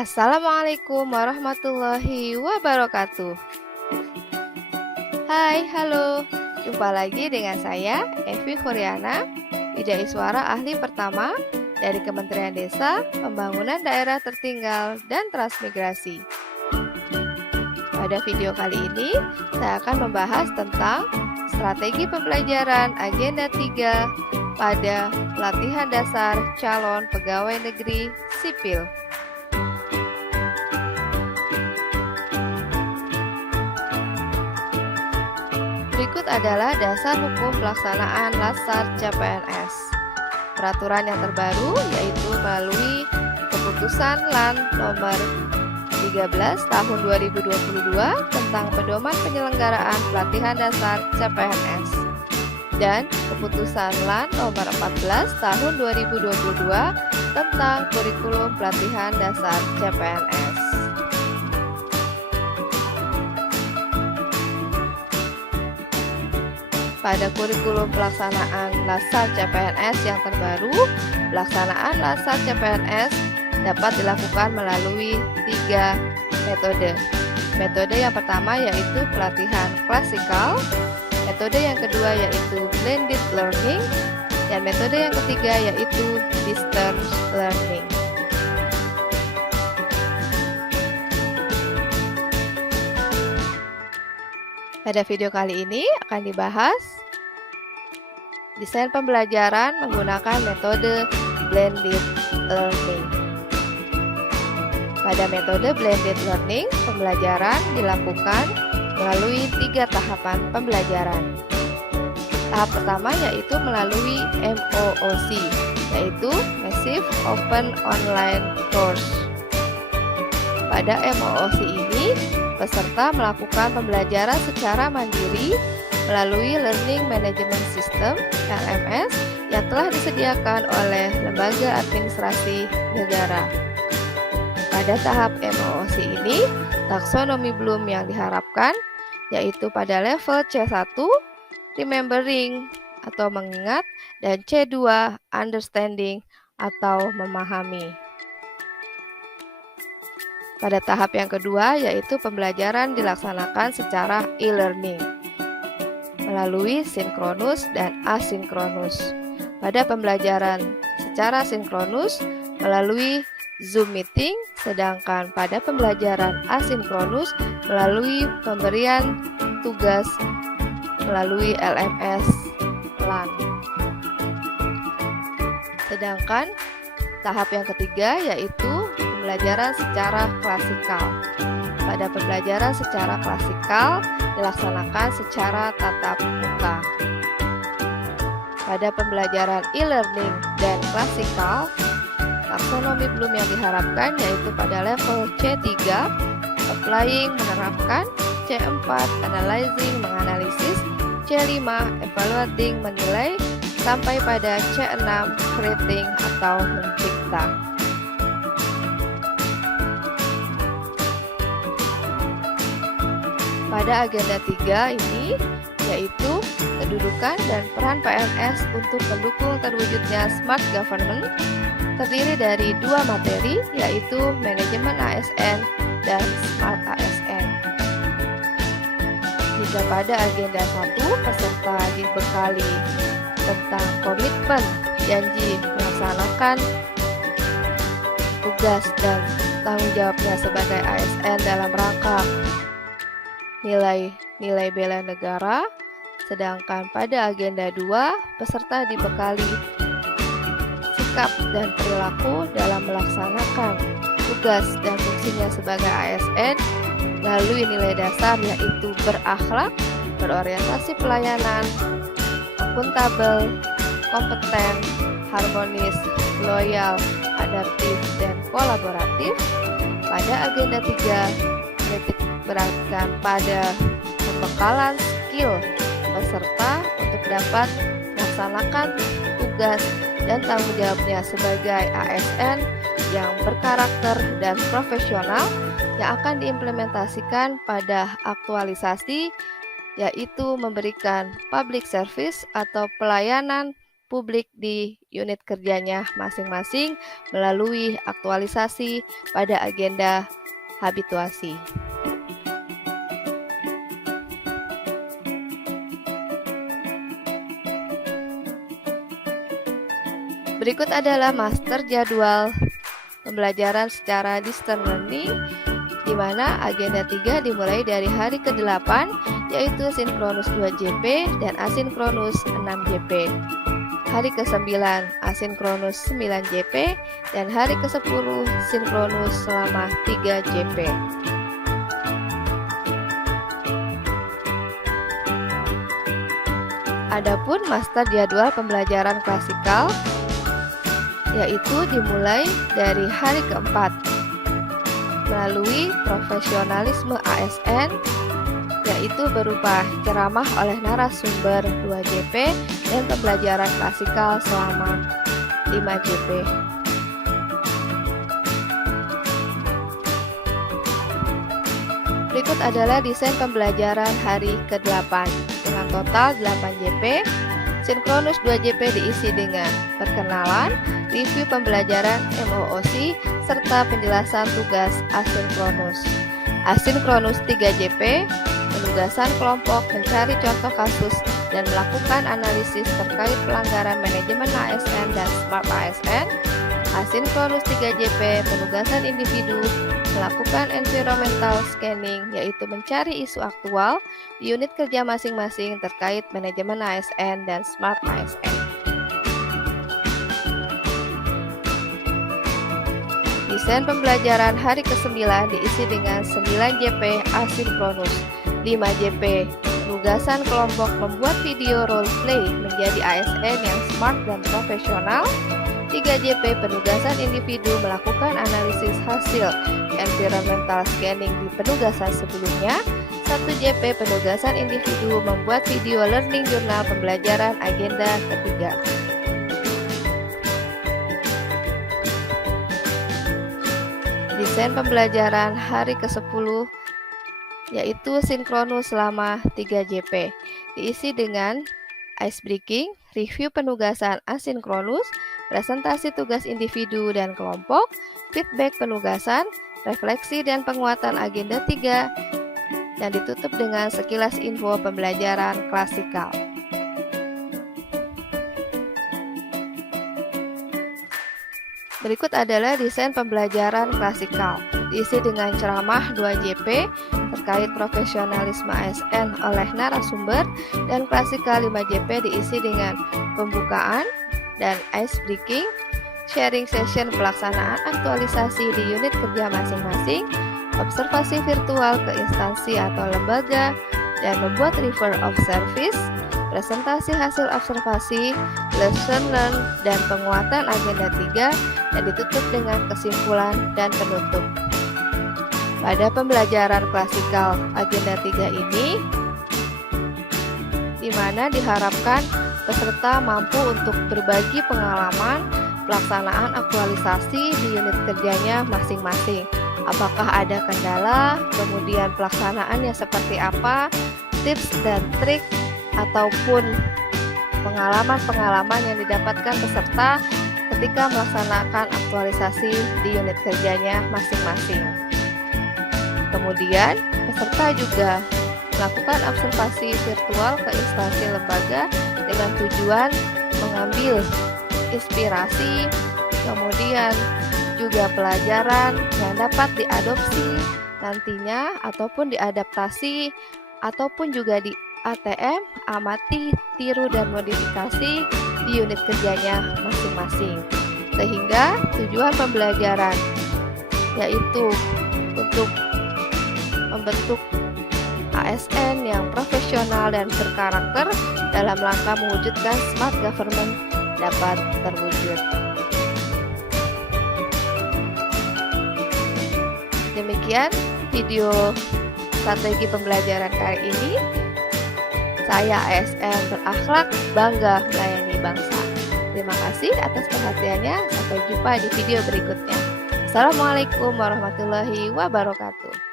Assalamualaikum warahmatullahi wabarakatuh. Hai, halo. Jumpa lagi dengan saya, Evi Koryana, Widaiswara Ahli Pertama dari Kementerian Desa, Pembangunan Daerah Tertinggal, dan Transmigrasi. Pada video kali ini, saya akan membahas tentang strategi pembelajaran Agenda 3 pada pelatihan dasar calon pegawai negeri sipil. Berikut adalah dasar hukum pelaksanaan Latsar CPNS. Peraturan yang terbaru yaitu melalui Keputusan LAN nomor 13 tahun 2022 tentang pedoman penyelenggaraan pelatihan dasar CPNS dan Keputusan LAN nomor 14 tahun 2022 tentang kurikulum pelatihan dasar CPNS. Pada kurikulum pelaksanaan Latsar CPNS yang terbaru, pelaksanaan Latsar CPNS dapat dilakukan melalui 3 metode. Metode yang pertama yaitu pelatihan klasikal, metode yang kedua yaitu blended learning, dan metode yang ketiga yaitu distance learning. Pada video kali ini akan dibahas desain pembelajaran menggunakan metode blended learning. Pada metode blended learning, pembelajaran dilakukan melalui 3 tahapan pembelajaran. Tahap pertama yaitu melalui MOOC, yaitu Massive Open Online Course. Pada MOOC ini, peserta melakukan pembelajaran secara mandiri melalui Learning Management System (LMS) yang telah disediakan oleh Lembaga Administrasi Negara. Pada tahap MOOC ini, taksonomi Bloom yang diharapkan yaitu pada level C1, Remembering atau mengingat, dan C2, Understanding atau memahami. Pada tahap yang kedua, yaitu pembelajaran dilaksanakan secara e-learning melalui sinkronus dan asinkronus. Pada pembelajaran secara sinkronus melalui Zoom meeting, sedangkan pada pembelajaran asinkronus melalui pemberian tugas melalui LMS LAN. Sedangkan tahap yang ketiga yaitu pembelajaran secara klasikal. Pada pembelajaran secara klasikal dilaksanakan secara tatap muka. Pada pembelajaran e-learning dan klasikal, taksonomi Bloom yang diharapkan yaitu pada level C3, Applying menerapkan, C4, Analyzing menganalisis, C5, Evaluating menilai, sampai pada C6, Creating atau mencipta. Pada agenda 3 ini yaitu kedudukan dan peran PNS untuk mendukung terwujudnya smart government, terdiri dari 2 materi yaitu manajemen ASN dan smart ASN. Jika pada agenda 1 peserta dibekali tentang komitmen janji melaksanakan tugas dan tanggung jawabnya sebagai ASN dalam rangka nilai bela negara, sedangkan pada agenda 2 peserta dibekali sikap dan perilaku dalam melaksanakan tugas dan fungsinya sebagai ASN melalui nilai dasar yaitu berakhlak, berorientasi pelayanan, akuntabel, kompeten, harmonis, loyal, adaptif, dan kolaboratif. Pada agenda 3 menitik beratkan pada pembekalan skill peserta untuk dapat melaksanakan tugas dan tanggung jawabnya sebagai ASN yang berkarakter dan profesional yang akan diimplementasikan pada aktualisasi, yaitu memberikan public service atau pelayanan publik di unit kerjanya masing-masing melalui aktualisasi pada agenda habituasi. Berikut adalah master jadwal pembelajaran secara distance learning, di mana agenda 3 dimulai dari hari ke-8, yaitu sinkronus 2JP dan asinkronus 6JP. Hari ke-9 asinkronus 9JP dan hari ke-10 sinkronus selama 3JP. Adapun master jadwal pembelajaran klasikal yaitu dimulai dari hari ke-4 melalui profesionalisme ASN, yaitu berupa ceramah oleh narasumber 2JP dan pembelajaran klasikal selama 5JP. Berikut adalah desain pembelajaran hari ke-8 dengan total 8JP. Sinkronus 2JP diisi dengan perkenalan, review pembelajaran MOOC, serta penjelasan tugas asinkronus. Asinkronus 3JP, penugasan kelompok mencari contoh kasus dan melakukan analisis terkait pelanggaran manajemen ASN dan Smart ASN. Asinkronus 3JP, penugasan individu melakukan environmental scanning, yaitu mencari isu aktual di unit kerja masing-masing terkait manajemen ASN dan Smart ASN. Desain pembelajaran hari ke-9 diisi dengan 9JP asinkronus, 5JP penugasan kelompok membuat video role play menjadi ASN yang smart dan profesional, 3JP penugasan individu melakukan analisis hasil environmental scanning di penugasan sebelumnya, 1JP penugasan individu membuat video learning jurnal pembelajaran agenda ketiga. Desain pembelajaran hari ke-10 yaitu sinkronus selama 3JP, diisi dengan ice breaking, review penugasan asinkronus, presentasi tugas individu dan kelompok, feedback penugasan, refleksi dan penguatan agenda 3, dan ditutup dengan sekilas info pembelajaran klasikal. Berikut adalah desain pembelajaran klasikal, diisi dengan ceramah 2JP terkait profesionalisme ASN oleh narasumber, dan klasikal 5JP diisi dengan pembukaan dan ice breaking, sharing session pelaksanaan aktualisasi di unit kerja masing-masing, observasi virtual ke instansi atau lembaga, dan membuat refer of service, presentasi hasil observasi, lesson learn, dan penguatan agenda 3, dan ditutup dengan kesimpulan dan penutup. Pada pembelajaran klasikal agenda 3 ini, di mana diharapkan peserta mampu untuk berbagi pengalaman pelaksanaan aktualisasi di unit kerjanya masing-masing. Apakah ada kendala, kemudian pelaksanaannya seperti apa, tips dan trik, ataupun pengalaman-pengalaman yang didapatkan peserta ketika melaksanakan aktualisasi di unit kerjanya masing-masing. Kemudian, peserta juga melakukan observasi virtual ke instansi lembaga dengan tujuan mengambil inspirasi, kemudian juga pelajaran yang dapat diadopsi nantinya ataupun diadaptasi ataupun juga di ATM, amati, tiru, dan modifikasi di unit kerjanya masing-masing. Sehingga tujuan pembelajaran yaitu untuk membentuk ASN yang profesional dan berkarakter dalam rangka mewujudkan smart government dapat terwujud. Demikian video strategi pembelajaran kali ini. Saya ASN berakhlak, bangga melayani bangsa. Terima kasih atas perhatiannya. Sampai jumpa di video berikutnya. Assalamualaikum warahmatullahi wabarakatuh.